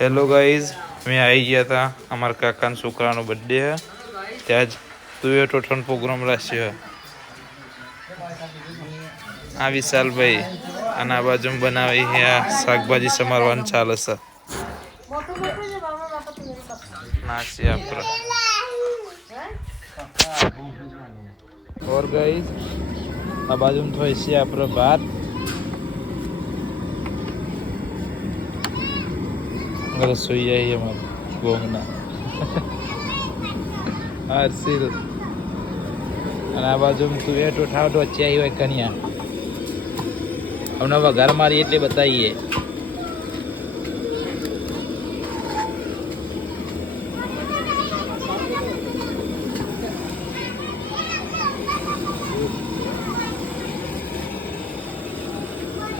Hello guys, મેં આવી ગયા હતા અમારા કાકાના છોકરાનો બર્થડે હે ત્યાં જ તુવેર ટોઠાનો પ્રોગ્રામ રાખ્યો. આ વિશાલભાઈ અને આ બાજુ બનાવી છે શાકભાજી સમારવાનું ચાલે છે. નાસી આપણે और गाइस આ બાજુ થોડી છે આપણે ભાત રસોઈ આવી અમારે ગોમના હર્ષિલ અને આ બાજુ તું એ ટોઠાવ વચ્ચે આવી હોય કન્યા હમણાં વઘાર મારી એટલે બતાવીએ.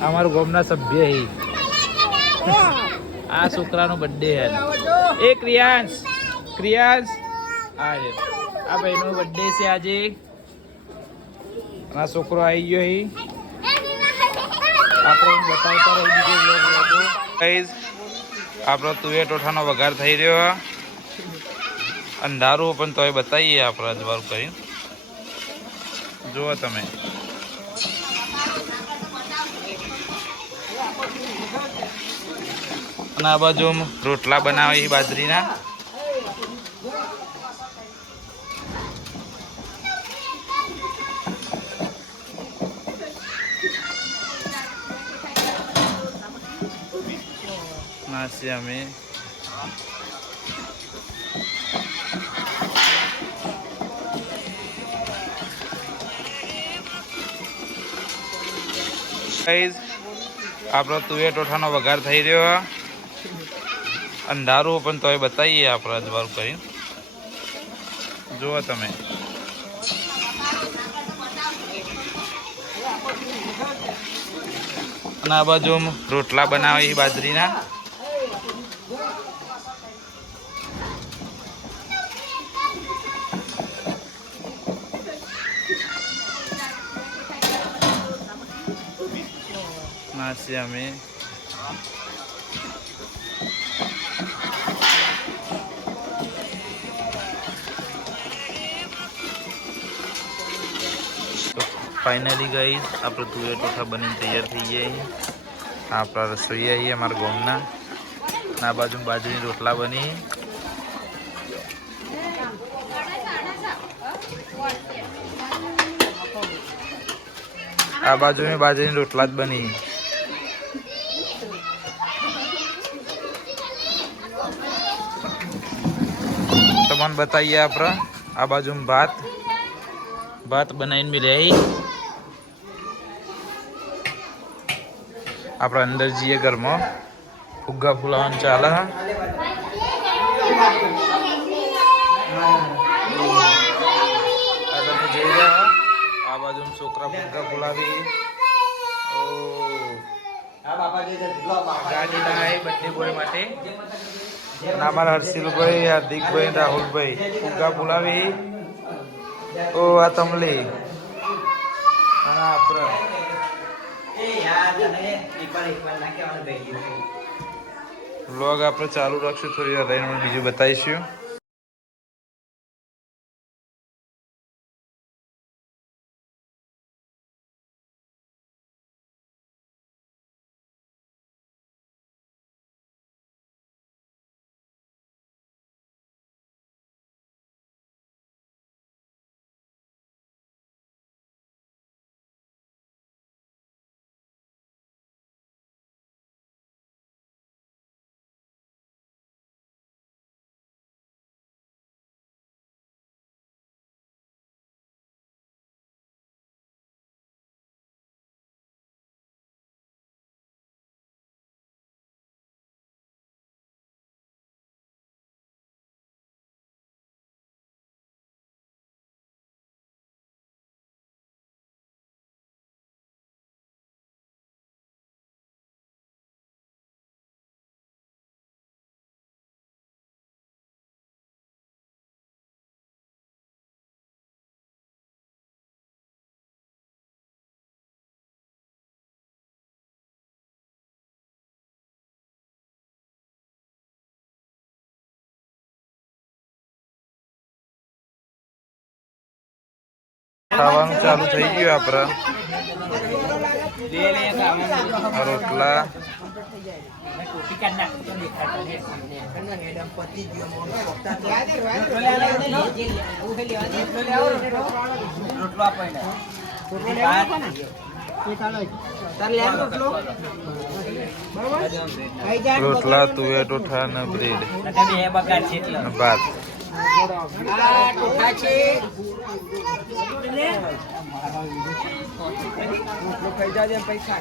અમારું ગામના સભ્ય આ છોકરાનો બર્થડે હે. એ ક્રિયાંશ આ ભાઈનો બર્થડે છે આજે. આ છોકરો આવી ગયો હી આપણે બતાવતા રહી દીધું બ્લોગ. ગાઈઝ આપણો તુવેર ટોઠાનો વઘાર થઈ રહ્યો અંધારું પણ તોય બતાવીએ આપણે અજવાળું કરીને જુઓ તમે. અને આ બાજુ રોટલા બનાવી બાજરીના. નાસી અમે આપણો તુવેર ટોઠાનો વઘાર થઈ રહ્યો અંધારું પણ તોય બતાવીએ આપણે અજવાળું કરીને જુઓ તમે. અને આ બાજુ રોટલા બનાવી બાજરીના. નાસી અમે ફાઇનલી ગઈ આપણે તુવેર ટોઠા બનીને તૈયાર થઈ ગયા. આપણા રસોઈ આવી અમારા ગામના. આ બાજુ બાજરીની રોટલા બની. આ બાજુ બાજરીની રોટલા જ બની. તમને બતાવીએ આપણે આ બાજુ ભાત બનાવીને બી રહી. આપણે અંદર જઈએ ઘરમાં ફુગ્ગા ફુલાવાનું ચાલે. આ બાજુ છોકરા ફુગ્ગા ફુલાવી. ગાડી લાવી બર્થડે બોય માટે. અમારા હર્ષિલભાઈ, હાર્દિકભાઈ, રાહુલભાઈ ફુગ્ગા ફુલાવી. ઓ આ તમલી અને આપણે વ્લોગ આપણે ચાલુ રાખશું. થોડી વાર રહીને બીજું બતાવીશું. ખાવાનું ચાલુ થઈ ગયું આપણે રોટલા રોટલા તુવેર ટોઠા ને બ્રેડ ભાત પૈસા